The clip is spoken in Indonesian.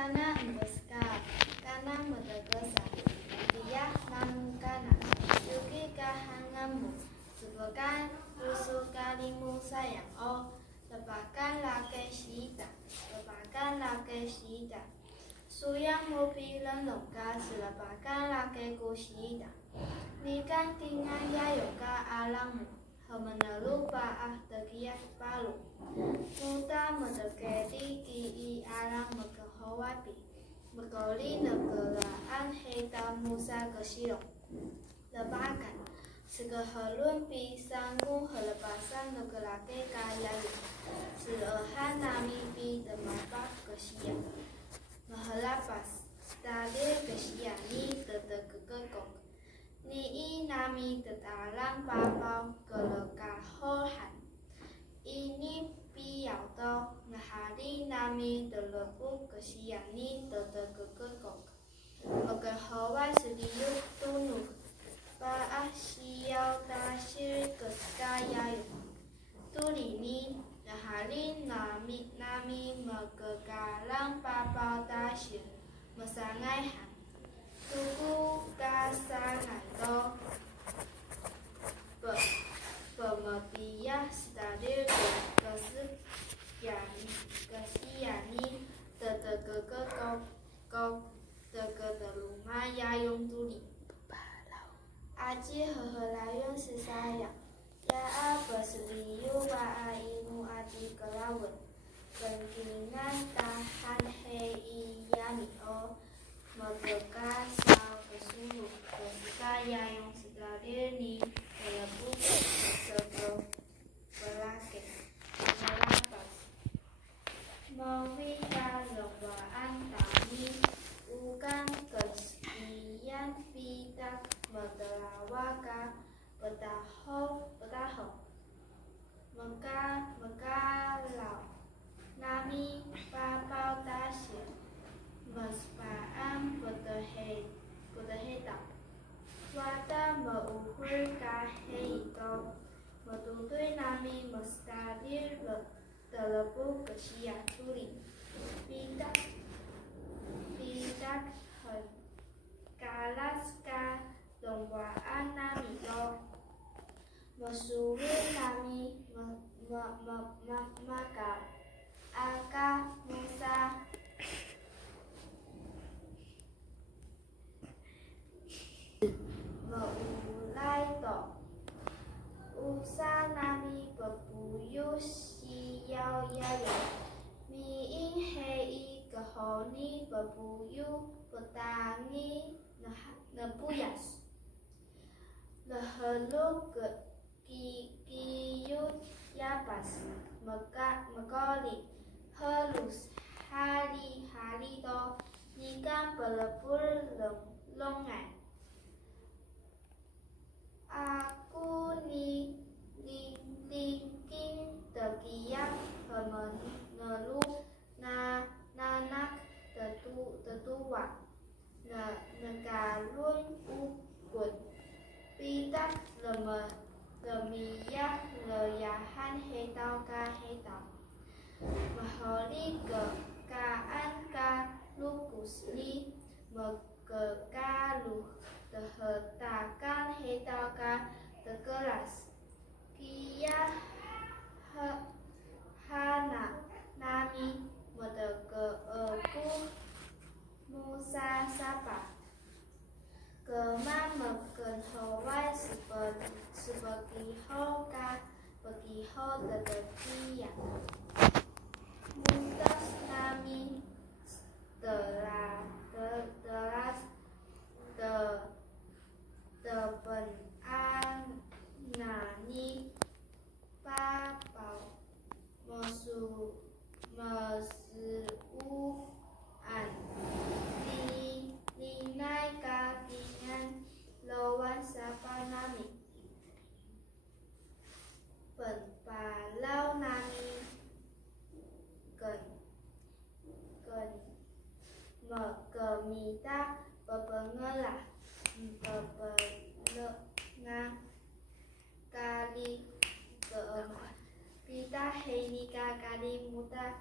kana embeska, kana medegesa, dia namu kana, yuki kahangamu, sebakan rusuh kalimu sayang oh, lepakan laki syida, lepakan laki syida, suyang mobil lengka, selepakan laki syida, nikan tinggal yayoka alammu, hemenelu baah tegiat palu, muta medeketi ki alam mekehawapi, mekoli negelaan heta musa kesilong, lepakan. Segehalun pisangku helepasan negelake kayayu, seohan nami pi temapak kesia, mahelapas stadir kesia ni tetekekekok, ni nami tetalang papau kelekahohan, ini piau to ngahari nami telepu kesia ni tetekekekok, mekehawa sediyuk tunuk. Baah siau tasir keskayayu tuli ni nahari nami megekalang papau tasir mesangaihan tuku kasangai to pemepiyah stadir kesiani tetekekekok teketeluma yayung tuli aji hehelayung sesayang ya apa seliyu wa ilmu aji kelawet kengkinan tahan hei yami o megeka sao kesuluh kesuka yayung segadir ni telepu sego belake melapas mawi kalewaan tami ukan kesekian pitak metelawaka petaho mekalau nami papau tasir mespaam petaheta wata meuhur kaheito metutui nami mestadir telepu kesia tuli pitak kalaska lomwaan nami to mesuwir nami maka aka musa meulai to usa nami bebuyu siau yayo miing hei kehoni bebuyu petangi nepuyas leheluk kiyut yapas mekoli halus hari to nikam pelepur longai aku ni liking tegiak hemenelu nanak tetua negalun ukut pitak lemiyah leyahan hetau maholi kaan ka lupus li megekaluh tehetakan hetau ka tegelas kia hana nami medeke musa sapa kema mekenhawai sebegiho ka begiho tetekia muntas nami teras tepen nani papau mesuuan ninai kakingan lawan sapa nami penpalau nami mekemita pepengelah pepenga kali keempat kita henika kali muta